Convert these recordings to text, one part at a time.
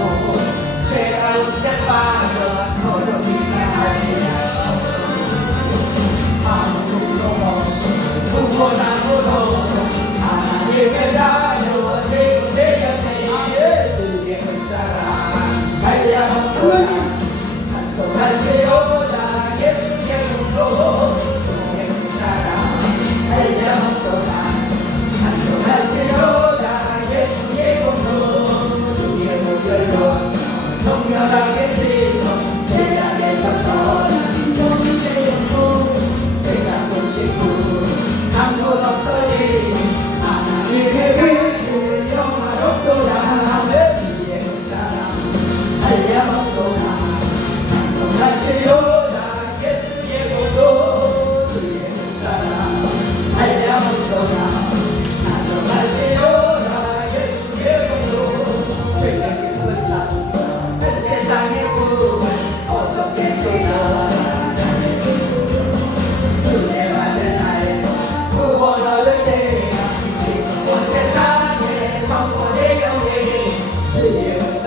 Oh.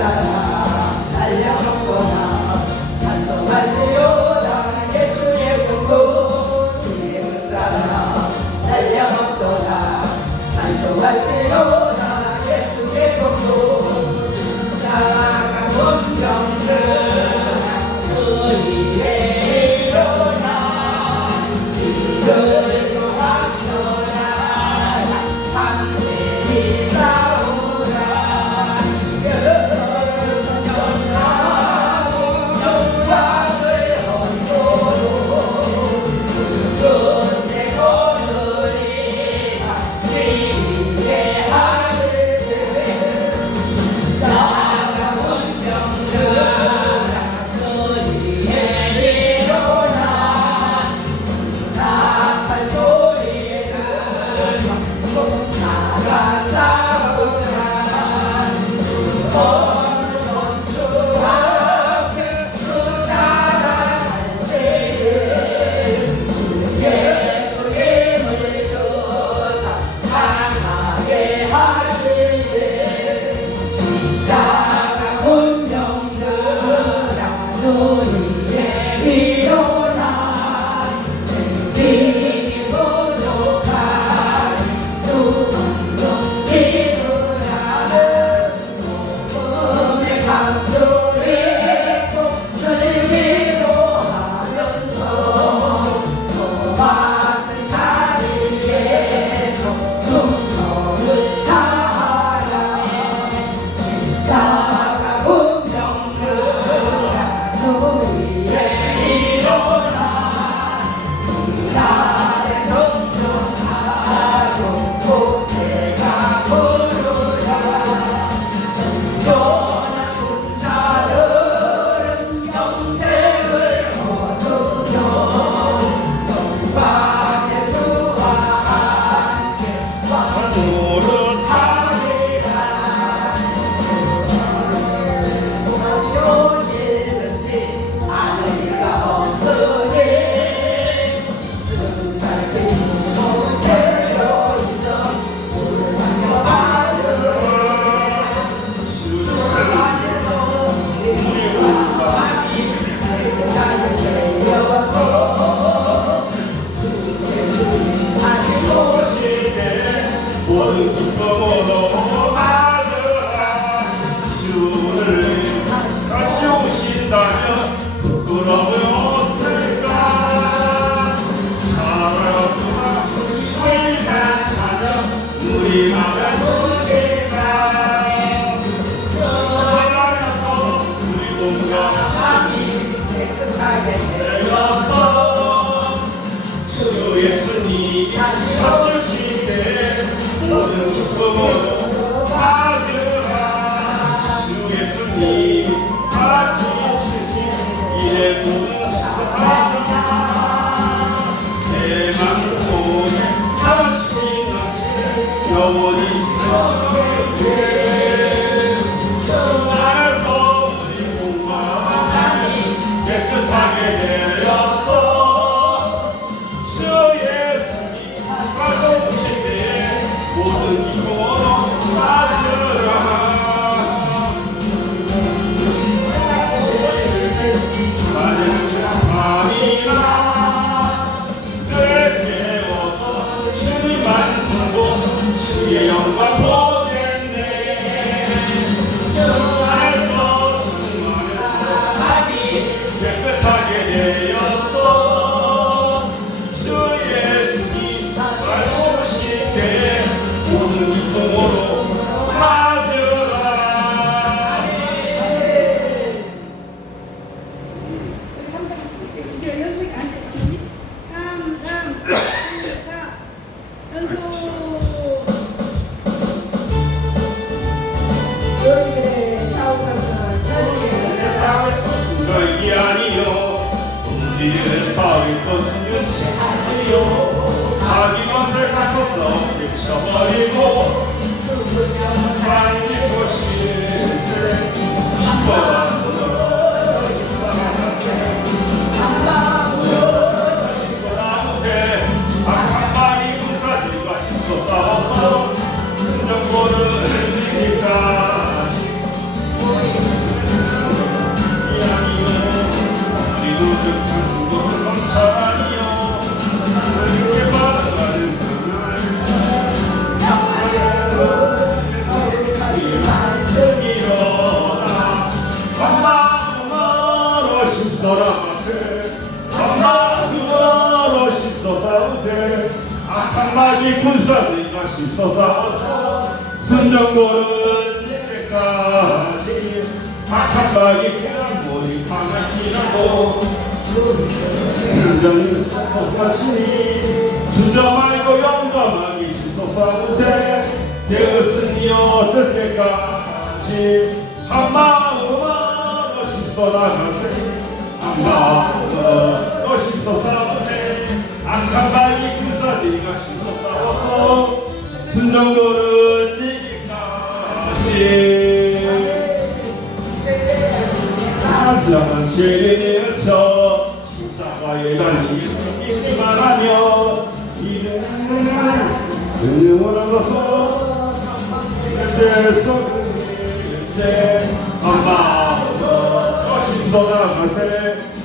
주 운 이 것은 윤치 아니요. 자기 것을 갖고서 밀쳐버리고 빨리 것이 순정고는 이때까지. 악한 말이 그냥 머리 강할지라도 순정은 속하시니 주저 말고 영감하게 신서사오세. 제것은 어떨 때까지 한 마음으로 신서나가세 한 마음으로 신서사 정도는 이기까지 하지만 제일쳐 십자가에 달린 믿기만 하며 이름을 은용을 얻어서 내 속에 한마음으로 신선하세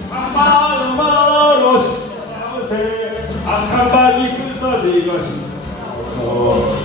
한마음으로 신선하세 악한 박이 군사들과 신선하서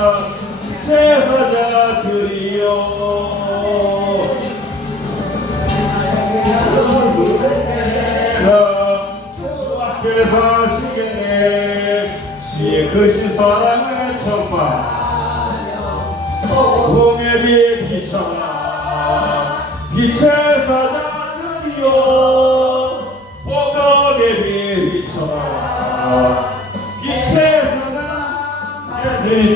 주의 크신 사랑을 공에 비해 비춰라. 빛의 사자들이여 비해 비춰라. 빛의 사자들이 비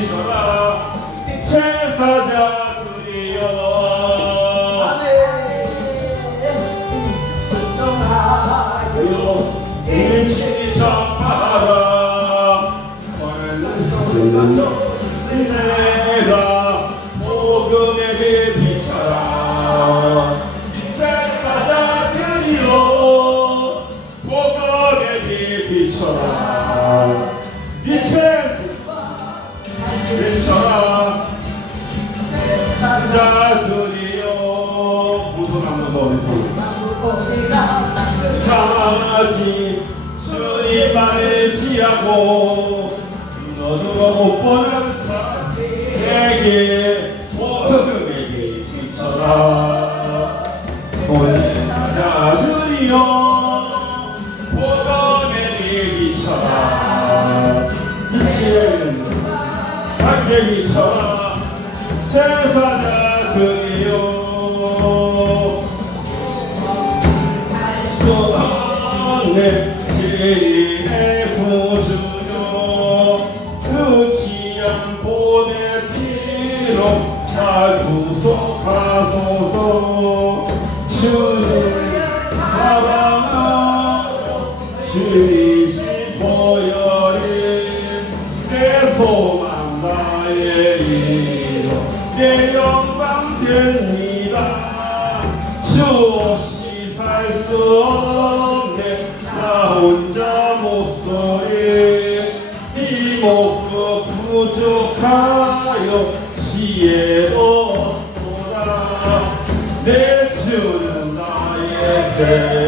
밝게 비춰라 제사자들이여 손에 길에 구주여 그 귀한 보내 피로 잘 구속하소서. 주 수 없네 나 혼자 못 서리 이 목도 부족하여 시에도 보라. 내 주는 나의 죄.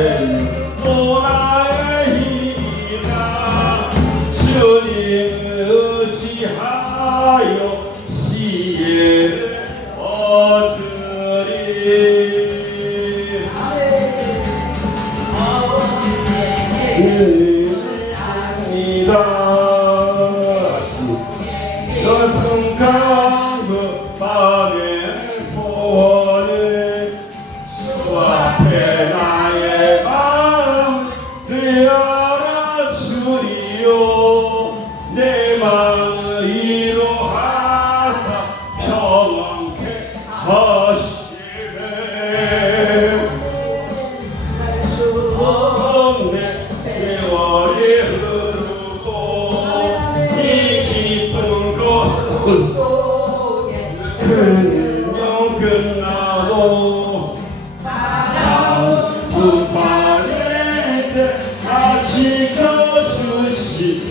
지켜주시기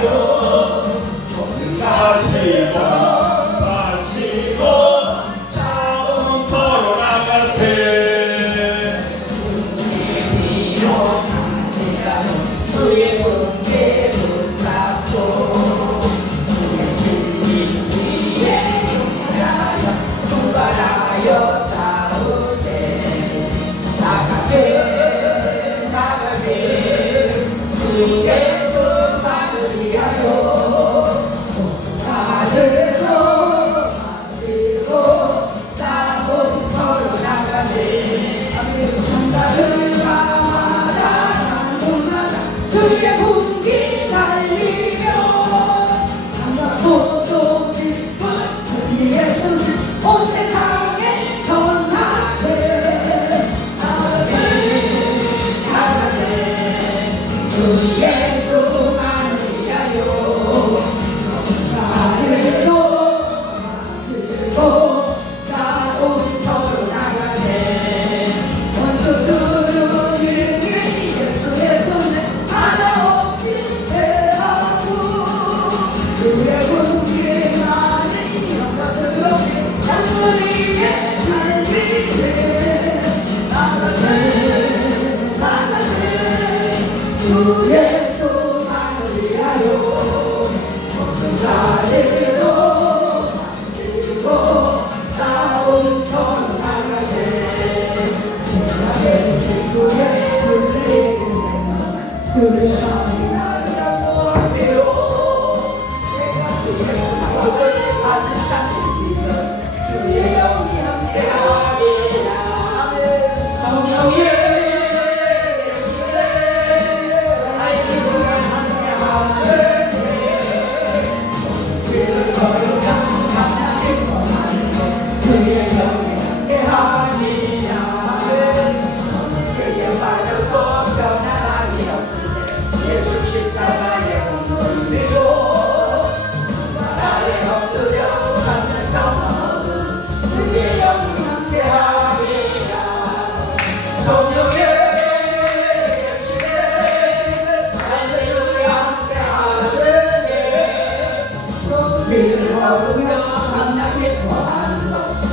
Dios.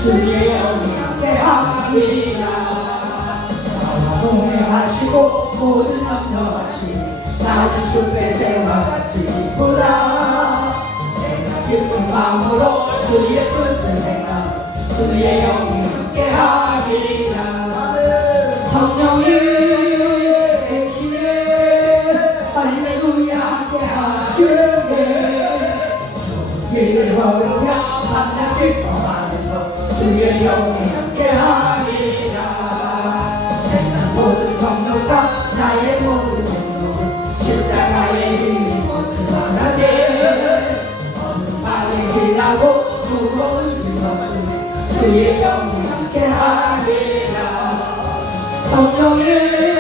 주의 언약에 합니다 동해하시고 모든 염려하시 나는 술배새와 같이 기쁘다 내가 기쁜 마음으로 주의 뜻을 행하 주의 영이 함께 하리라 성령의 대신에 할렐루야 함께 하시네 주의 허락 주의 영이 함께하리라 세상 모든 정욕과 나의 모든 정욕을 십자가의 힘이 벗어나게 어느 밤이 지나고 무거운 그것을 주의 영이 함께하리라 성령의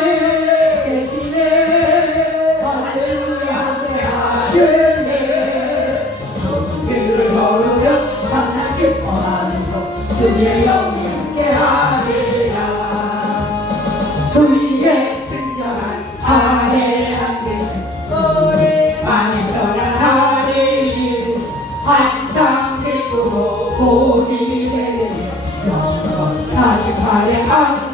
darling, oh. Ah,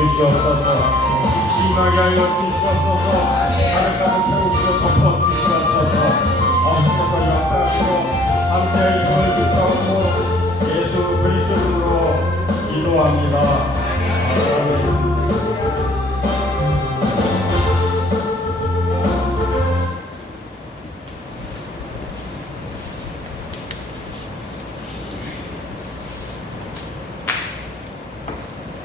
주시옵소서. 심하게 하여 주시옵소서. 나를 가득 채우시옵소서. 주시옵소서. 아버지께서 역사하시고 함께 이걸 기뻐하고 예수 그리스도로 인도합니다. 아멘.